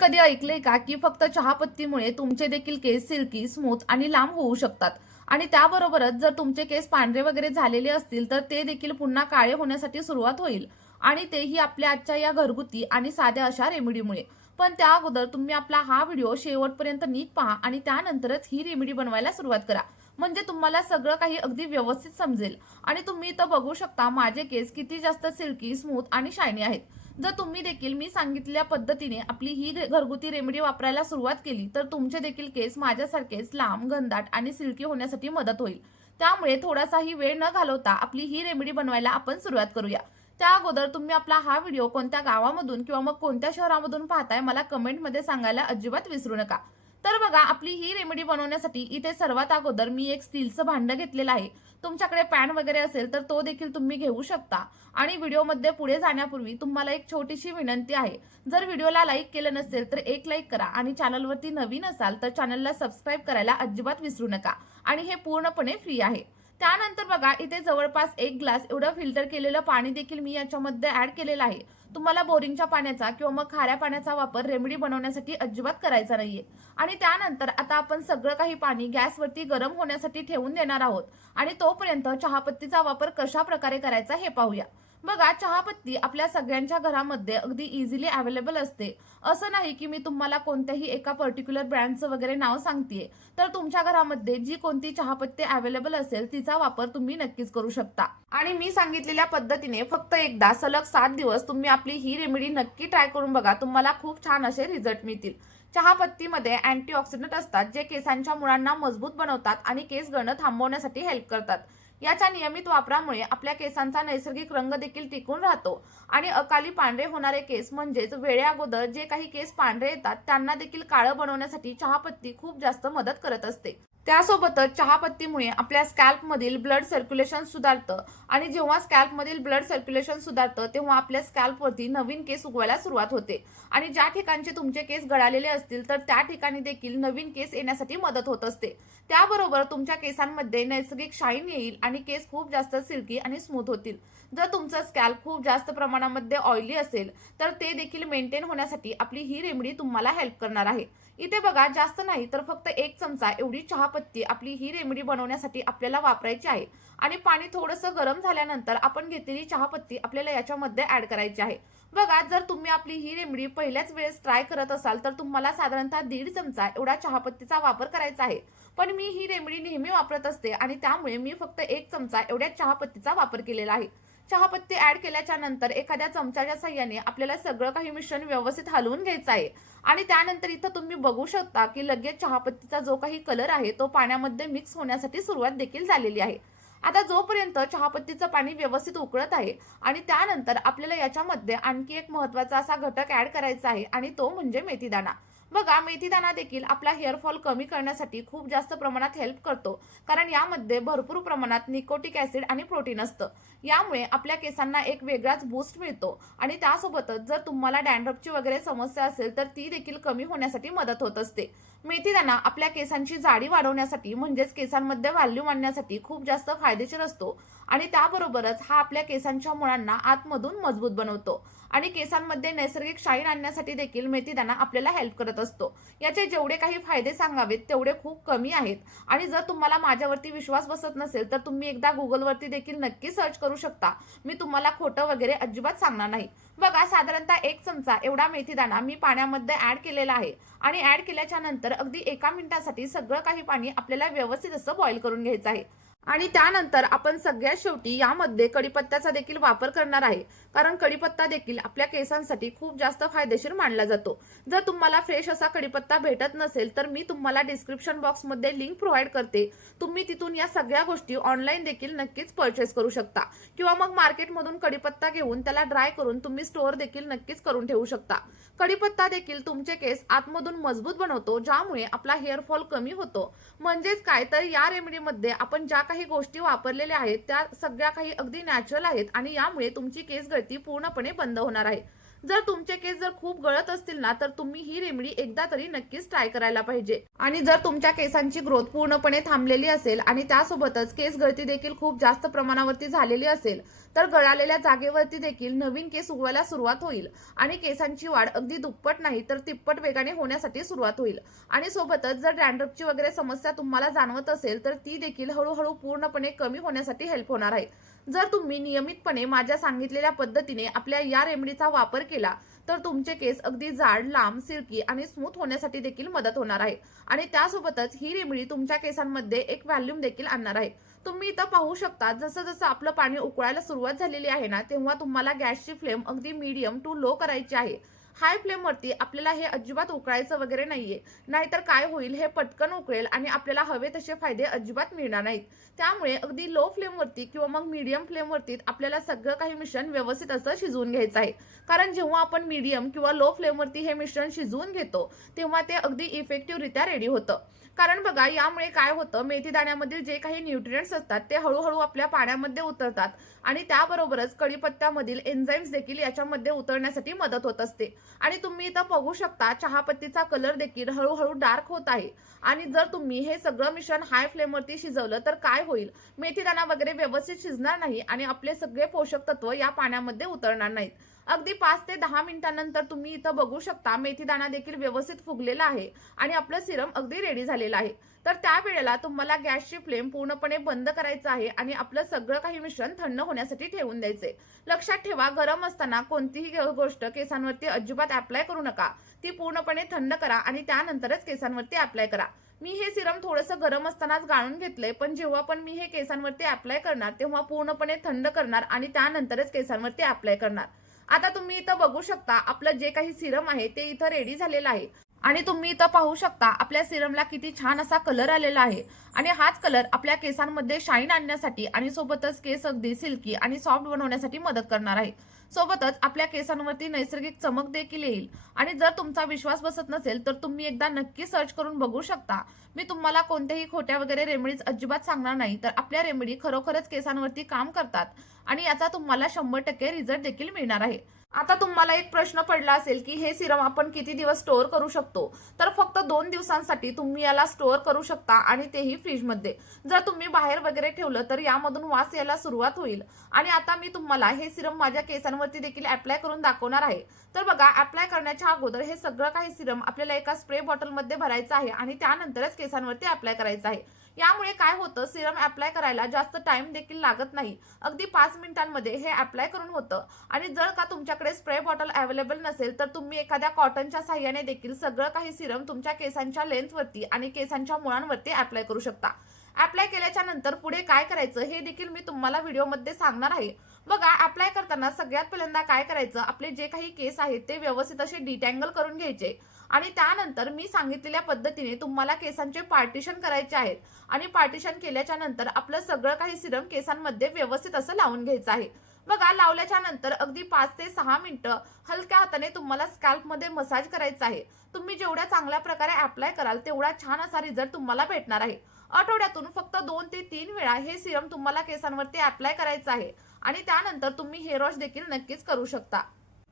कधी ऐकले का की फक्त चहापत्तीमुळे तुमचे देखील केस सिल्की, स्मूथ आणि लांब होऊ शकतात आणि त्याबरोबरच जर तुमचे केस पांढरे वगैरे झालेले असतील तर ते देखील पुन्हा काळे होण्यासाठी सुरुवात होईल आणि तेही आपल्या आजच्या या घरगुती आणि साध्या अशा रेमेडीमुळे. पण त्या अगोदर तुम्ही आपला हा व्हिडिओ शेवटपर्यंत नीट पहा आणि त्यानंतरच ही रेमेडी बनवायला सुरुवात करा. म्हणजे तुम्हाला सगळं काही अगदी व्यवस्थित समजेल आणि तुम्ही इथं बघू शकता माझे केस किती जास्त सिल्की, स्मूथ आणि शायनी आहेत. जर तुम्ही देखील मी सांगितलेल्या पद्धतीने आपली ही घरगुती रेमेडी वापरायला सुरुवात केली तर तुमचे देखील केस माझ्यासारखेच लांब, घनदाट आणि सिल्की होण्यासाठी मदत होईल. त्यामुळे थोडासाही वेळ न घालवता आपली ही रेमेडी बनवायला आपण सुरुवात करूया. त्या अगोदर तुम्ही आपला हा व्हिडिओ कोणत्या गावामधून किंवा मग कोणत्या शहरामधून पाहताय मला कमेंटमध्ये सांगायला अजिबात विसरू नका. तर बघा, आपली ही रेमेडी बनवण्यासाठी इथे सर्वात अगोदर मी एक स्टीलचं भांडं घेतलेलं आहे. तुमच्याकडे पॅन वगैरे असेल तर तो देखील तुम्ही घेऊ शकता. आणि व्हिडिओमध्ये पुढे जाण्यापूर्वी तुम्हाला एक छोटीशी विनंती आहे. जर व्हिडिओला लाईक केलं नसेल तर एक लाईक करा आणि चॅनलवरती नवीन असाल तर चॅनलला सबस्क्राईब करायला अजिबात विसरू नका आणि हे पूर्णपणे फ्री आहे. त्यानंतर बघा, इथे जवळपास 1 ग्लास एवढं फिल्टर केलेलं पाणी देखील मी याच्यामध्ये ऍड केलेलं आहे. तुम्हाला बोरिंगच्या पाण्याचा किंवा मग खाऱ्या पाण्याचा वापर रेमेडी बनवण्यासाठी अजिबात करायचा नाहीये. आणि त्यानंतर आता आपण सगळं काही पाणी गॅसवरती गरम होण्यासाठी ठेवून देणार आहोत आणि तोपर्यंत चहापत्तीचा वापर कशा प्रकारे करायचा हे पाहूया. बघा, चहापत्ती आपल्या सगळ्यांच्या घरामध्ये अगदी इझिली अवेलेबल असते. असं नाही की मी तुम्हाला कोणत्याही एका पर्टिक्युलर ब्रँडचं वगैरे नाव सांगतेय. तर तुमच्या घरामध्ये जी कोणती चहापत्ती अवेलेबल असेल तिचा वापर तुम्ही नक्कीच करू शकता. आणि मी सांगितलेल्या पद्धतीने फक्त एकदा सलग 7 दिवस तुम्ही आपली ही रेमेडी नक्की ट्राय करून बघा. तुम्हाला खूप छान असे रिझल्ट मिळतील. चहापत्तीमध्ये अँटीऑक्सिडंट असतात जे केसांच्या मुळांना मजबूत बनवतात आणि केस गळणं थांबवण्यासाठी हेल्प करतात. याच्या नियमित वापरामुळे आपल्या केसांचा नैसर्गिक रंग देखील टिकून राहतो आणि अकाली पांढरे होणारे केस म्हणजेच वेळे अगोदर जे काही केस पांढरे येतात त्यांना देखील काळं बनवण्यासाठी चहापत्ती खूप जास्त मदत करत असते. त्यासोबतच चहापत्तीमुळे आपल्या स्कॅल्पमधील ब्लड सर्क्युलेशन सुधारतं आणि जेव्हा स्कॅल्पमधील ब्लड सर्क्युलेशन सुधारतं तेव्हा आपल्या स्कॅल्पवरती नवीन केस उगवायला सुरुवात होते आणि ज्या ठिकाणचे तुमचे केस गळालेले असतील तर त्या ठिकाणी देखील नवीन केस येण्यासाठी मदत होत असते. त्याबरोबर तुमच्या केसांमध्ये नैसर्गिक शाईन येईल आणि केस खूप जास्त सिल्की आणि स्मूथ होतील. जर तुमचं स्कॅल्प खूप जास्त प्रमाणामध्ये ऑइली असेल तर ते देखील मेंटेन होण्यासाठी आपली ही रेमेडी तुम्हाला हेल्प करणार आहे. इथे बघा, जास्त नाही तर फक्त 1 चमचा एवढी चहापत्ती आपली ही रेमेडी बनवण्यासाठी आपल्याला वापरायची आहे आणि पाणी थोडंसं गरम झाल्यानंतर आपण घेतलेली चहापत्ती आपल्याला याच्यामध्ये ऍड करायची आहे. बघा, जर तुम्ही आपली ही रेमेडी पहिल्याच वेळेस ट्राय करत असाल तर तुम्हाला साधारणतः 1.5 चमचा एवढा चहापत्तीचा वापर करायचा आहे. पण मी ही रेमेडी नेहमी वापरत असते आणि त्यामुळे मी फक्त 1 चमचा एवढ्या चहापत्तीचा वापर केलेला आहे. चहापत्ती ऍड केल्याच्या नंतर एखाद्या चमच्याच्या साह्याने आपल्याला सगळं काही मिश्रण व्यवस्थित हलवून घ्यायचं आहे आणि त्यानंतर इथं तुम्ही बघू शकता की लगेच चहापत्तीचा जो काही कलर आहे तो पाण्यामध्ये मिक्स होण्यासाठी सुरुवात देखील झालेली आहे. आता जोपर्यंत चहापत्तीचं पाणी व्यवस्थित उकळत आहे आणि त्यानंतर आपल्याला याच्यामध्ये आणखी एक महत्त्वाचा असा घटक ऍड करायचा आहे आणि तो म्हणजे मेथीदाणा. बघा, मेथीदाणा देखील आपला हेअरफॉल कमी करण्यासाठी खूप जास्त प्रमाणात हेल्प करतो कारण यामध्ये भरपूर प्रमाणात निकोटिक ऍसिड आणि प्रोटीन असतं. यामुळे आपल्या केसांना एक वेगळाच बूस्ट मिळतो आणि त्यासोबतच जर तुम्हाला डॅन्ड्रफची वगैरे समस्या असेल तर ती देखील कमी होण्यासाठी मदत होत असते. मेथीदाणा आपल्या केसांची जाडी वाढवण्यासाठी म्हणजेच केसांमध्ये व्हॉल्यूम आणण्यासाठी खूप जास्त फायदेशीर असतो आणि त्याबरोबरच हा आपल्या केसांच्या मुळांना आतमधून मजबूत बनवतो आणि केसांमध्ये नैसर्गिक शाईन आणण्यासाठी देखील मेथीदाणा आपल्याला हेल्प करत असतो. याचे जेवढे काही फायदे सांगावेत तेवढे खूप कमी आहेत आणि जर तुम्हाला माझ्यावरती विश्वास बसत नसेल तर तुम्ही एकदा गुगलवरती देखील नक्की सर्च करू शकता. मी तुम्हाला खोटं वगैरे अजिबात सांगणार नाही. बघा, साधारणतः 1 चमचा एवढा मेथीदाणा मी पाण्यामध्ये ऍड केलेला आहे आणि ऍड केल्याच्या नंतर अगदी 1 मिनिटासाठी सगळं काही पाणी आपल्याला व्यवस्थित असं बॉईल करून घ्यायचं आहे. आणि त्यानंतर आपण सगळ्यात शेवटी यामध्ये कढीपत्त्याचा देखील वापर करणार आहे कारण कढीपत्ता देखील आपल्या केसांसाठी खूप जास्त फायदेशीर मानला जातो. जर तुम्हाला फ्रेश असा कढीपत्ता भेटत नसेल तर मी तुम्हाला डिस्क्रिप्शन बॉक्समध्ये लिंक प्रोव्हाइड करते. तुम्ही तिथून या सगळ्या गोष्टी ऑनलाईन देखील नक्कीच परचेस करू शकता किंवा मग मार्केटमधून कढीपत्ता घेऊन त्याला ड्राय करून तुम्ही स्टोअर देखील नक्कीच करून ठेवू शकता. कढीपत्ता देखील तुमचे केस आतमधून मजबूत बनवतो ज्यामुळे आपला हेअरफॉल कमी होतो. म्हणजेच काय तर या रेमेडीमध्ये आपण ज्या काही गोष्टी वापरलेल्या आहेत त्या सगळ्या काही अगदी नॅचरल आहेत आणि यामुळे तुमची केस गळती पूर्णपणे बंद होणार आहे. जर तुमचे केस जर खूप गळत असतील ना, तर तुम्ही ही रेमेडी एकदा तरी नक्कीच ट्राय करायला पाहिजे. आणि जर तुमच्या केसांची ग्रोथ पूर्णपणे थांबलेली असेल आणि त्यासोबतच केस गळती देखील खूप जास्त प्रमाणावरती झालेली असेल, तर गळालेल्या जागेवरती देखील नवीन केस उगवायला सुरुवात होईल आणि केसांची वाढ अगदी दुप्पट नाही तर तिप्पट वेगाने होण्यासाठी सुरुवात होईल. आणि सोबतच जर डॅन्ड्रफची वगैरे समस्या तुम्हाला जाणवत असेल, तर ती देखील हळूहळू पूर्णपणे कमी होण्यासाठी हेल्प होणार आहे. जर तुम्ही नियमितपणे माझ्या सांगितलेल्या पद्धतीने आपल्या या रेमेडीचा वापर केला, तर तुमचे केस अगदी जाड, लांब, सिल्की आणि स्मूथ होण्यासाठी देखील मदत होणार आहे. आणि त्यासोबतच ही रेमेडी तुमच्या केसांमध्ये एक व्हॉल्यूम देखील आणणार आहे. तुम्ही इथं पाहू शकता, जसं जसं आपलं पाणी उकळायला सुरुवात झालेली आहे ना, तेव्हा तुम्हाला गॅसची फ्लेम अगदी मीडियम टू लो करायची आहे. हाय फ्लेमवरती आपल्याला हे अजिबात उकळायचं वगैरे नाहीये. नाहीतर काय होईल, हे पटकन उकळेल आणि आपल्याला हवे तसे फायदे अजिबात मिळणार नाहीत. त्यामुळे अगदी लो फ्लेमवरती किंवा मग मीडियम फ्लेमवरती आपल्याला सगळं काही मिश्रण व्यवस्थित असं शिजवून घ्यायचं आहे. कारण जेव्हा आपण मीडियम किंवा लो फ्लेमवरती हे मिश्रण शिजवून घेतो, तेव्हा ते अगदी इफेक्टिव्हरित्या रेडी होतं. कारण बघा, यामुळे काय होतं, मेथी दाण्यामधील जे काही न्यूट्रिएंट्स असतात ते हळूहळू आपल्या पाण्यामध्ये उतरतात आणि त्याबरोबरच कढीपत्त्यामधील एन्झाईम्स देखील याच्यामध्ये उतरण्यासाठी मदत होत असते. आणि तुम्ही इथं बघू शकता, चहापत्तीचा कलर देखील हळूहळू डार्क होत आहे. आणि जर तुम्ही हे सगळं मिश्रण हाय फ्लेमवरती शिजवलं तर काय होईल, मेथीदाणा वगैरे व्यवस्थित शिजणार नाही आणि आपले सगळे पोषक तत्व या पाण्यामध्ये उतरणार नाहीत. अगदी 5 ते 10 मिनिटांनंतर तुम्ही इथं बघू शकता, मेथीदाणा देखील व्यवस्थित फुगलेला आहे आणि आपलं सिरम अगदी रेडी झालेलं आहे. तर त्यावेळेला तुम्हाला गॅसची फ्लेम पूर्णपणे बंद करायचं आहे आणि आपलं सगळं काही मिश्रण थंड होण्यासाठी ठेवून द्यायचे. लक्षात ठेवा, गरम असताना कोणतीही गोष्ट केसांवरती अजिबात अप्लाय करू नका. ती पूर्णपणे थंड करा आणि त्यानंतरच केसांवरती अप्लाय करा. मी हे सिरम थोडंसं गरम असतानाच गाळून घेतलंय, पण जेव्हा पण मी हे केसांवरती अप्लाय करणार तेव्हा पूर्णपणे थंड करणार आणि त्यानंतरच केसांवरती अप्लाय करणार. आता तुम्ही इथं बघू शकता, आपलं जे काही सिरम आहे ते इथं रेडी झालेलं आहे. आणि तुम्ही इथं पाहू शकता, आपल्या सिरमला किती छान असा कलर आलेला आहे. आणि हाच कलर आपल्या केसांमध्ये शाईन आणण्यासाठी आणि सोबतच केस अगदी सिल्की आणि सॉफ्ट बनवण्यासाठी मदत करणार आहे. सोबतच आपल्या केसांवरती नैसर्गिक चमक देखील येईल. आणि जर तुमचा विश्वास बसत नसेल, तर तुम्ही एकदा नक्की सर्च करून बघू शकता. मी तुम्हाला कोणत्याही खोट्या वगैरे रेमेडीज अजिबात सांगणार नाही, तर आपल्या रेमेडी खरोखरच केसांवरती काम करतात आणि याचा तुम्हाला 100% रिझल्ट देखील मिळणार आहे. आता तुम्हाला एक प्रश्न पडला असेल की हे सिरम आपण किती दिवस स्टोअर करू शकतो, तर फक्त 2 दिवसांसाठी तुम्ही याला स्टोअर करू शकता आणि तेही फ्रीजमध्ये. जर तुम्ही बाहेर वगैरे ठेवलं तर यामधून वास यायला सुरुवात होईल. आणि आता मी तुम्हाला हे सिरम माझ्या केसांवरती देखील अप्लाय करून दाखवणार आहे. तर बघा, अप्लाय करण्याच्या अगोदर हे सगळं काही सिरम आपल्याला एका स्प्रे बॉटलमध्ये भरायचं आहे आणि त्यानंतरच केसांवरती अप्लाय करायचं आहे. यामुळे काय होतं, सिरम अप्लाय करायला जास्त टाइम देखील लागत नाही. अगदी 5 मिनिटांमध्ये हे अप्लाय करून होतं. आणि जर का तुमच्याकडे स्प्रे बॉटल अवेलेबल नसेल, तर तुम्ही एखाद्या कॉटनच्या साह्याने देखील सगळं काही सिरम तुमच्या केसांच्या लेंथवरती आणि केसांच्या मुळांवरती अप्लाय करू शकता. अप्लाय केल्याच्या नंतर पुढे काय करायचं हे देखील मी तुम्हाला व्हिडिओमध्ये सांगणार आहे. बघा, अप्लाय करताना सगळ्यात पहिल्यांदा काय करायचं, आपले जे काही केस आहेत ते व्यवस्थित असे डिटँगल करून घ्यायचे. आणि त्यानंतर मी सांगितलेल्या पद्धतीने तुम्हाला केसांचे पार्टिशन करायचे आहेत. आणि पार्टिशन केल्याच्या नंतर आपलं सगळं काही सिरम केसांमध्ये व्यवस्थित असं लावून घ्यायचं आहे. बघा, लावल्याच्या नंतर अगदी 5 ते 6 मिनिटं हलक्या हाताने तुम्हाला स्कॅल्पमध्ये मसाज करायचा आहे. तुम्ही जेवढ्या चांगल्या प्रकारे अप्लाय कराल, तेवढा छान असा रिझल्ट तुम्हाला भेटणार आहे. आठवड्यातून फक्त 2 ते 3 वेळा हे सिरम तुम्हाला केसांवरती अप्लाय करायचं आहे. आणि त्यानंतर तुम्ही हेअर वॉश देखील नक्कीच करू शकता.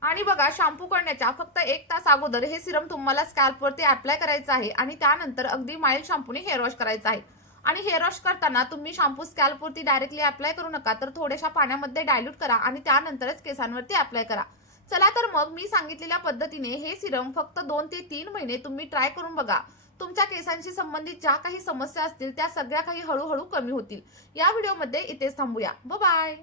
आणि बघा, शॅम्पू करण्याच्या फक्त 1 तास अगोदर हे सिरम तुम्हाला स्कॅल्पवरती अप्लाय करायचं आहे आणि त्यानंतर अगदी माइल्ड शॅम्पूने हेअर वॉश करायचं आहे. आणि हेअर वॉश करताना तुम्ही शॅम्पू स्कॅल्पवरती डायरेक्टली अप्लाय करू नका, तर थोड्याशा पाण्यामध्ये डायल्यूट करा आणि त्यानंतरच केसांवरती अप्लाय करा. चला तर मग, मी सांगितलेल्या पद्धतीने हे सिरम फक्त 2 ते 3 महिने तुम्ही ट्राय करून बघा. तुमच्या केसांशी संबंधित ज्या काही समस्या असतील त्या सगळ्या काही हळूहळू कमी होतील. या व्हिडिओमध्ये इथेच थांबूया. बाय.